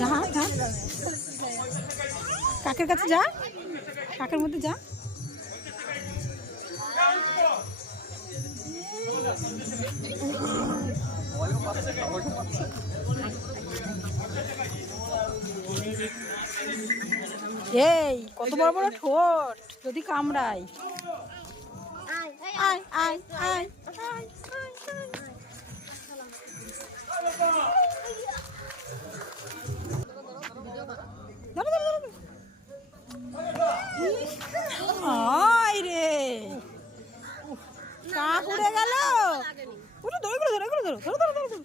যা যা, কাকের কাছে যা, কাকের মধ্যে যা। এই কত বড় বড় ঠোঁট, যদি কামড়াই। আয় আয় আয় আয়। আয় রে, কাক উড়ে গেল। ধরো ধরো ধরো ধরো ধরো ধরো ধরো ধরো।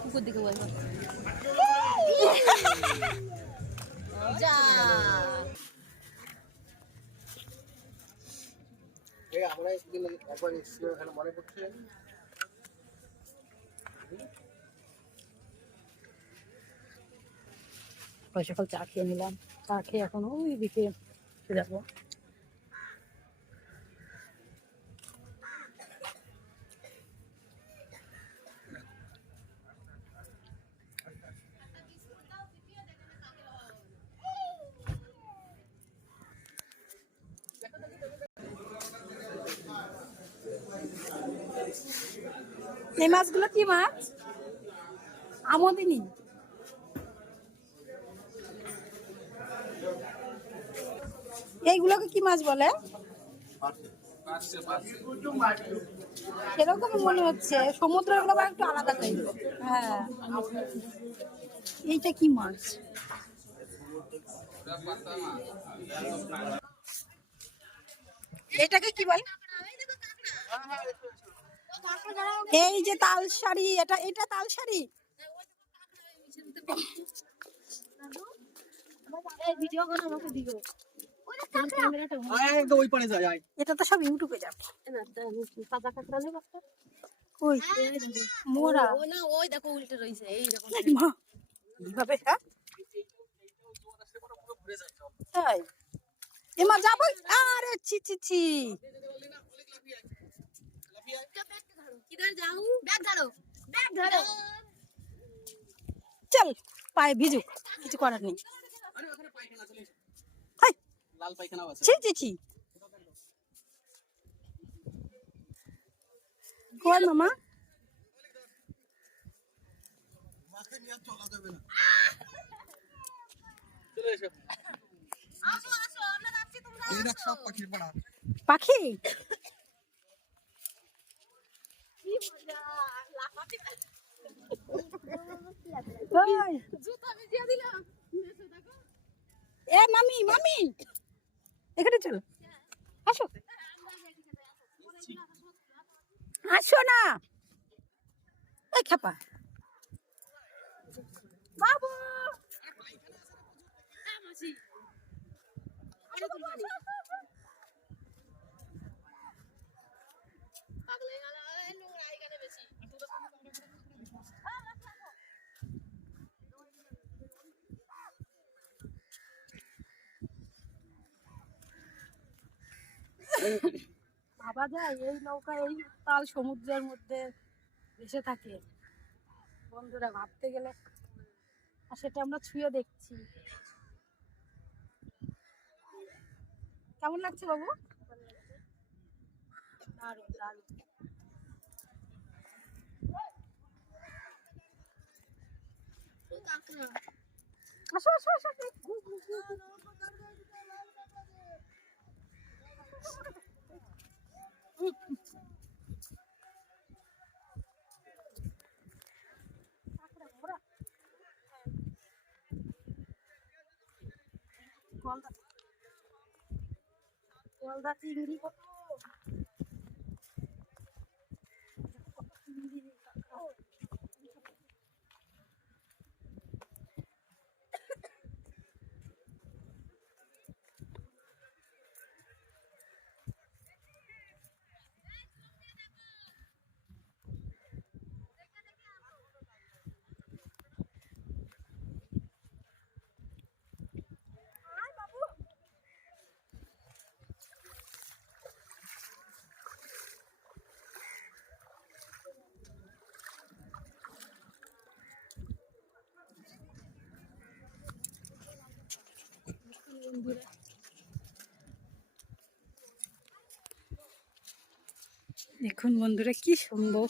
কুকুর দিকে বল মনে করছে সকাল চা খেয়ে নিলাম, চা খেয়ে এখন ওই দিকে যাবো। এই মাছগুলো কি মাছ? আমদিনী। এইগুলোকে কি মাছ বলে? সেরকম মনে হচ্ছে, সমুদ্রের গুলো একটু আলাদা টাইপ। হ্যাঁ, এইটা কি মাছ? এটাকে কি বলে? এই যে তালশাড়ি, এটা এটা তালশাড়ি। এটা তো সব ইউটিউবে যাবে। ওই মোরা, ওই দেখো উল্টে রয়েছে, এই দেখো কিভাবে। হ্যাঁ তাই, এমা যাবো। আরে ছি ছি ছি, চল পায়ে ভিজুক, কিছু করার নেই। ছি ছি ছি, কই মামা? পাখি এ মামি, মামি এখানে চলো, আসো আসো না। এই খাপা বাবু, ভাবা যায় এই নৌকা এই তাল সমুদ্রের মধ্যে ভেসে থাকে। বন্ধুরা ভাবতে গেলে, আর সেটা আমরা ছুঁয়ে দেখছি। কেমন লাগছে বাবু? দারুণ দারুণ। আসো আসো আসো। গলদা চিংড়ি কত, বন্ধুরা, দেখুন বন্ধুরা কি সুন্দর।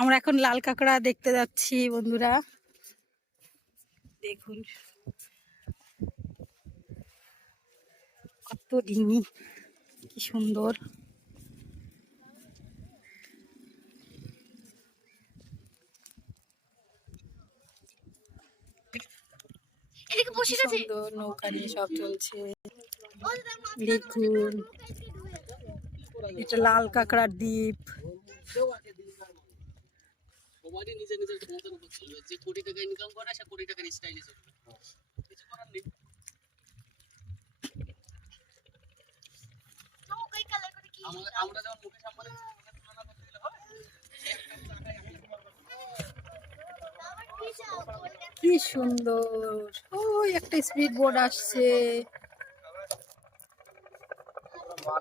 আমরা এখন লাল কাঁকড়া দেখতে যাচ্ছি বন্ধুরা। দেখুন কত ডিঙি, কি সুন্দর। এদিকে বসে কি গেছে। সুন্দর নৌকা নিয়ে সব চলছে। দেখুন এটা লাল কাঁকড়ার দ্বীপ। সবারই নিজের নিজের ক্ষমতার উপর চলবে। যে কোটি টাকা ইনকাম করে সে কোটি টাকার স্টাইলে চলবে, কিছু করার নেই। আমরা যেমন মুকেশ আম্বানির সঙ্গে তুলনা করতে গেলে হবে। কি সুন্দর, ওই একটা স্পিড বোট আসছে।